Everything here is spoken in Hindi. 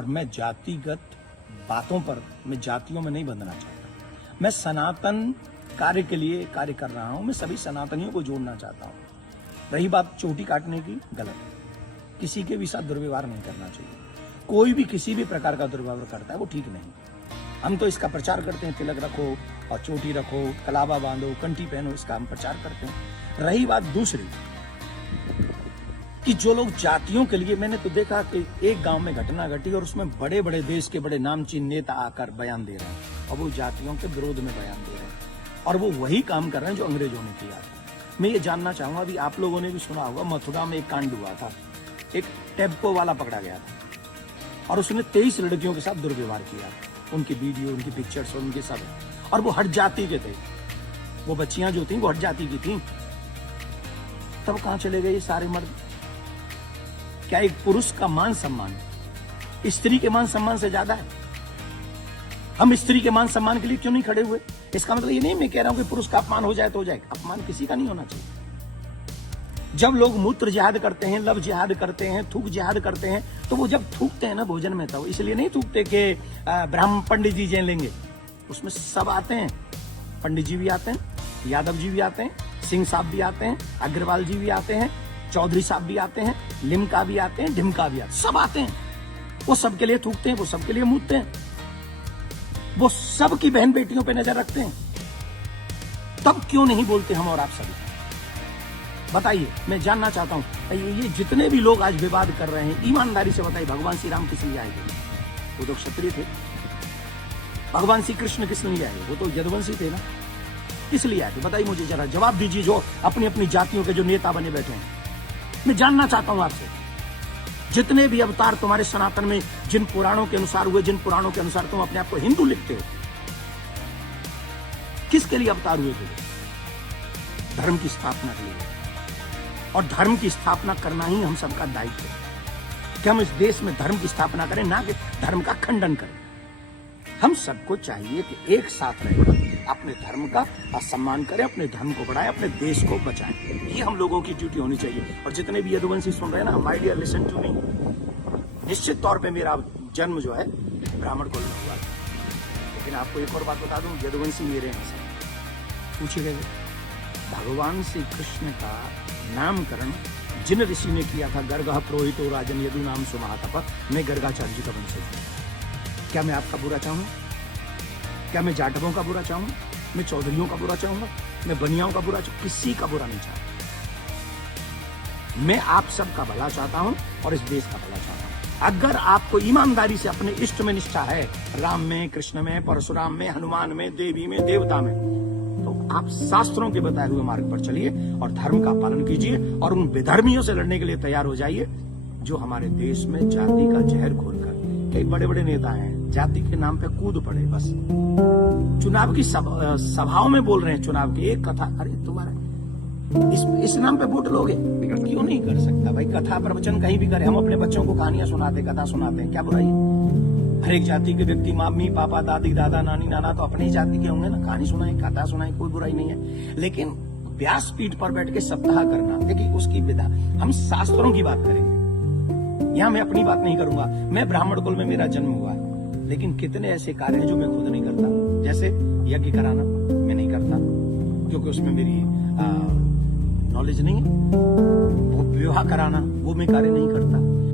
और मैं जातिगत बातों पर, मैं जातियों में नहीं बंधना चाहता। मैं सनातन कार्य के लिए कार्य कर रहा हूं। मैं सभी सनातनियों को जोड़ना चाहता हूं। रही बात चोटी काटने की, गलत है। किसी के भी साथ दुर्व्यवहार नहीं करना चाहिए। कोई भी किसी भी प्रकार का दुर्व्यवहार करता है वो ठीक नहीं। हम तो इसका प्रचार करते हैं, तिलक रखो और चोटी रखो, कलावा बांधो, कंठी पहनो, इसका हम प्रचार करते हैं। रही बात दूसरी कि जो लोग जातियों के लिए, मैंने तो देखा कि एक गांव में घटना घटी और उसमें बड़े बड़े देश के बड़े नामचीन नेता आकर बयान दे रहे हैं और वो जातियों के विरोध में बयान दे रहे हैं और वो वही काम कर रहे हैं जो अंग्रेजों ने किया था। मैं ये जानना चाहूंगा, अभी आप लोगों ने भी सुना होगा, मथुरा में एक कांड हुआ था। एक टेम्पो वाला पकड़ा गया था और उसने 23 लड़कियों के साथ दुर्व्यवहार किया। उनकी वीडियो, उनकी पिक्चर्स, उनके सब, और वो हट जाति के थे। वो बच्चियां जो थी वो हट जाति की थी। तब कहां चले गए ये सारे मर्द? क्या एक पुरुष का मान सम्मान स्त्री के मान सम्मान से ज्यादा है? हम स्त्री के मान सम्मान के लिए क्यों नहीं खड़े हुए? इसका मतलब ये नहीं मैं कह रहा हूं कि पुरुष का अपमान हो जाए तो हो जाए। अपमान किसी का नहीं होना चाहिए। जब लोग मूत्र जिहाद करते हैं, लव जिहाद करते हैं, थूक जिहाद करते हैं, तो वो जब थूकते हैं ना भोजन में, तो इसलिए नहीं थूकते कि ब्राह्मण पंडित जी जय लेंगे। उसमें सब आते हैं, पंडित जी भी आते हैं, यादव जी भी आते हैं, सिंह साहब भी आते हैं, अग्रवाल जी भी आते हैं, चौधरी साहब भी आते हैं, लिमका भी आते हैं, ढिमका भी आते हैं, सब आते हैं। वो सबके लिए थूकते हैं, वो सबके लिए मूतते हैं, वो सबकी बहन बेटियों पे नजर रखते हैं। तब क्यों नहीं बोलते हम और आप सभी? बताइए, मैं जानना चाहता हूं। ये जितने भी लोग आज विवाद कर रहे हैं, ईमानदारी से बताइए, भगवान श्री राम किस लिए आए थे? वो तो क्षत्रिय थे। भगवान श्री कृष्ण किस लिए आए? वो तो यदुवंशी थे ना। किस लिए आए थे? बताइए मुझे, जरा जवाब दीजिए, जो अपनी अपनी जातियों के जो नेता बने बैठे हैं। मैं जानना चाहता हूं आपसे, जितने भी अवतार तुम्हारे सनातन में जिन पुराणों के अनुसार हुए, जिन पुराणों के अनुसार तुम अपने आप को हिंदू लिखते हो, किसके लिए अवतार हुए थे? धर्म की स्थापना के लिए। और धर्म की स्थापना करना ही हम सबका दायित्व है कि हम इस देश में धर्म की स्थापना करें, ना कि धर्म का खंडन करें। हम सबको चाहिए कि एक साथ रहें, अपने धर्म का सम्मान करें, अपने धर्म को बढ़ाएं, अपने देश को बचाएं। ये हम लोगों की ड्यूटी होनी चाहिए। और जितने भी यदुवंशी सुन रहे हैं ना, my dear listen to me, निश्चित तौर पे मेरा जन्म जो है ब्राह्मण कुल में हुआ है। लेकिन आपको एक और बात बता दूं, यदुवंशी मेरे हैं सब। पूछे गए भगवान श्री कृष्ण का नामकरण जिन ऋषि ने किया था, गर्गः पुरोहितो राजन यदु नाम सुमहातप, मैं गर्गाचार्य जी का वंशज हूं। क्या मैं आपका बुरा चाहूंगा? क्या मैं जाटवों का बुरा चाहूंगा? मैं चौधरियों का बुरा चाहूंगा? मैं बनियाओं का बुरा चाहूंगा? किसी का बुरा नहीं चाहता। मैं आप सबका भला चाहता हूं और इस देश का भला चाहता हूं। अगर आपको ईमानदारी से अपने इष्ट में निष्ठा है, राम में, कृष्ण में, परशुराम में, हनुमान में, देवी में, देवता में, तो आप शास्त्रों के बताए हुए मार्ग पर चलिए और धर्म का पालन कीजिए और उन विधर्मियों से लड़ने के लिए तैयार हो जाइए जो हमारे देश में जाति का जहर घोलकर, कई बड़े बड़े नेता हैं, जाति के नाम पे कूद पड़े। बस चुनाव की सभाओं में बोल रहे हैं, चुनाव की एक कथा, अरे तुम्हारा इस नाम पे वोट लोगे? क्यों नहीं कर सकता भाई? कथा प्रवचन कहीं भी करे। हम अपने बच्चों को कहानियां सुनाते, कथा सुनाते हैं, क्या बुराई? हर एक जाति के व्यक्ति, मम्मी पापा, दादी दादा, नानी नाना तो अपनी जाति के होंगे ना। कहानी सुनाए, कथा सुनाए, कोई बुराई नहीं है। लेकिन व्यासपीठ पर बैठ के सप्ताह करना, देखिए उसकी विधा, हम शास्त्रों की बात करेंगे। यहाँ मैं अपनी बात नहीं करूंगा। मैं ब्राह्मण कुल में मेरा जन्म हुआ, लेकिन कितने ऐसे कार्य हैं जो मैं खुद नहीं करता। जैसे यज्ञ कराना मैं नहीं करता, क्योंकि उसमें मेरी नॉलेज नहीं है। वो विवाह कराना, वो मैं कार्य नहीं करता।